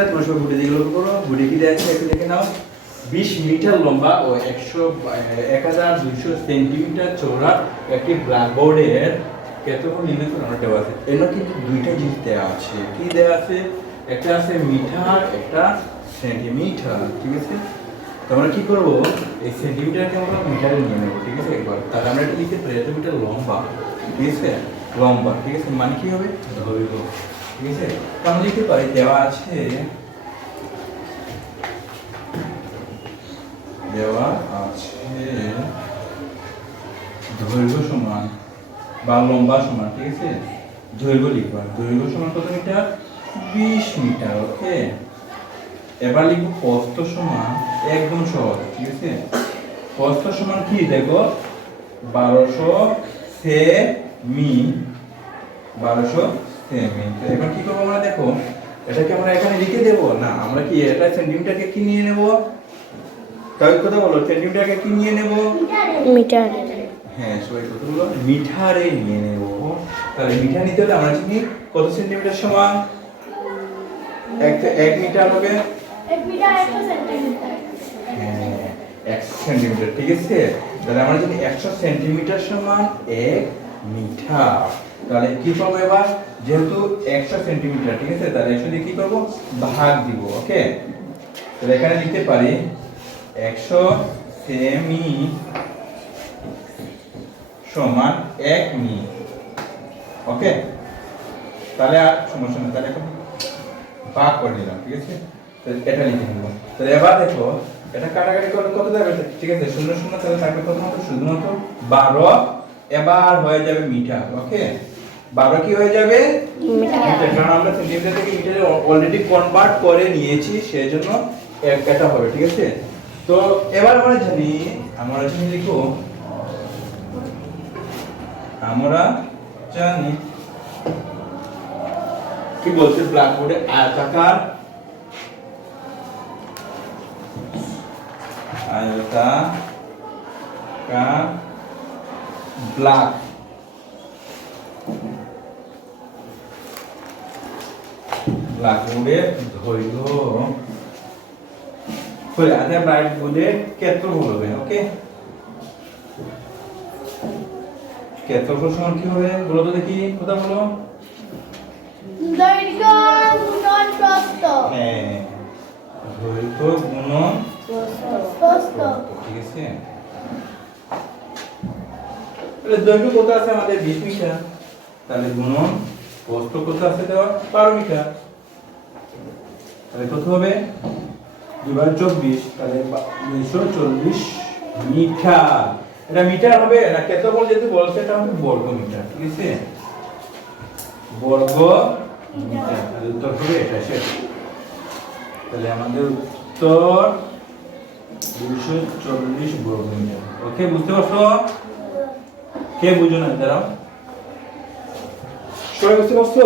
না তোমার সব লক্ষ্য করো কি একটু দেখে নাও। বিশ মিটার লম্বা ও একশো এক হাজার সেন্টিমিটার চৌড়া একটি ব্ল্যাকবোর্ডের দেওয়া আছে। এর কিন্তু দুইটা জিনিস দেওয়া আছে। কি দেওয়া আছে? একটা আছে মিটার, একটা সেন্টিমিটার, ঠিক আছে? তো আমরা কি করব? এই সেন্টিমিটারকে আমরা মিটারে নিয়ে নেব, ঠিক আছে? একবার। তাহলে আমরা এটা লিখতে পারি এত মিটার লম্বা, ঠিক আছে? লম্বা, ঠিক আছে? মানে কি হবে? ঠিক আছে? তো লিখতে পারি দেওয়া আছে দেওয়া আছে দৈর্ঘ্য সমান বা লম্বা সমান, ঠিক আছে? দৈর্ঘ্য লিখবা। দৈর্ঘ্য সমান কত মিটার? বিশ মিটার, ওকে? এবার লিখব প্রস্থ সমান, একদম সহজ, ঠিক আছে? প্রস্থ সমান কি, দেখো? বারোশো সেমি, বারোশো এবার কি করব আমরা? দেখো এটাকে আমরা এখানে লিখে দেবো? না আমরা কি এটা সেন্টিমিটারকে কি নিয়ে নেব? তাহলে কথা বলো সেন্টিমিটারকে কি নিয়ে নেব? মিটার। হ্যাঁ সবাই কত বলো। মিটারে নিয়ে নেব। তাহলে মিটার নিতে হলে আমরা জানি কত সেন্টিমিটার সমান? এক এক মিটার হবে? হ্যাঁ একশো সেন্টিমিটার ঠিক আছে? তাহলে আমরা জানি একশো সেন্টিমিটার সমান এক মিটার। তাহলে কি করব এবার? যেহেতু একশো সেন্টিমিটার ঠিক আছে? তাহলে একশো কি করব? ভাগ দিব, ওকে? তাহলে এখানে লিখতে পারি একশো সেমি সমান এক মি ওকে? তাহলে আর সমস্যা নেই, তাহলে এখন ভাগ করে নিলাম, ঠিক আছে? এটা লিখে নেব তাহলে এবার দেখো, এটা কাটাকাটি করলে কত যাবে? ঠিক আছে, শূন্য শূন্য, তাহলে থাকবে কত শুধুমাত্র বারো, এবার হয়ে যাবে মিটার, ওকে? বারো কি হয়ে যাবে? মিটার। কারণ আমরা সেন্টিমিটার থেকে মিটারে অলরেডি কনভার্ট করে নিয়েছি সেই জন্য এক- হবে ঠিক আছে? তো এবার আমরা জানি আমরা জানি দেখো আমরা জানি কি বলছে ব্ল্যাকবোর্ডে আয়তাকার আয়তাকার ব্ল্যাক ব্ল্যাকবোর্ডের দৈর্ঘ্য সরি আচ্ছা ব্ল্যাকবোর্ডের ক্ষেত্রফল হবে ওকে? ক্ষেত্রফল সমান কি হবে? বলো তো দেখি কথা বলো। দৈর্ঘ্য গুণন প্রস্থ। হ্যাঁ দৈর্ঘ্য গুণন প্রস্থ। ঠিক আছে। তাহলে দৈর্ঘ্য কত আছে আমাদের? বিশ মিটার। তাহলে গুণন প্রস্থ কত আছে দেওয়া বারো মিটার। তাহলে কত হবে? দুবার চব্বিশ, তাহলে দুইশো চল্লিশ মিটার। এটা মিটার হবে? না ক্ষেত্রফল যেহেতু বলছে, এটা হবে বর্গ মিটার, ঠিক আছে? বর্গ মিটার, তাহলে উত্তর হবে এটা শেষ তাহলে আমাদের উত্তর দুইশো চল্লিশ বর্গ মিটার। ওকে, বুঝতে পারছ? কে বুঝো না? দাঁড়াও। সবাই বুঝতে পারছ?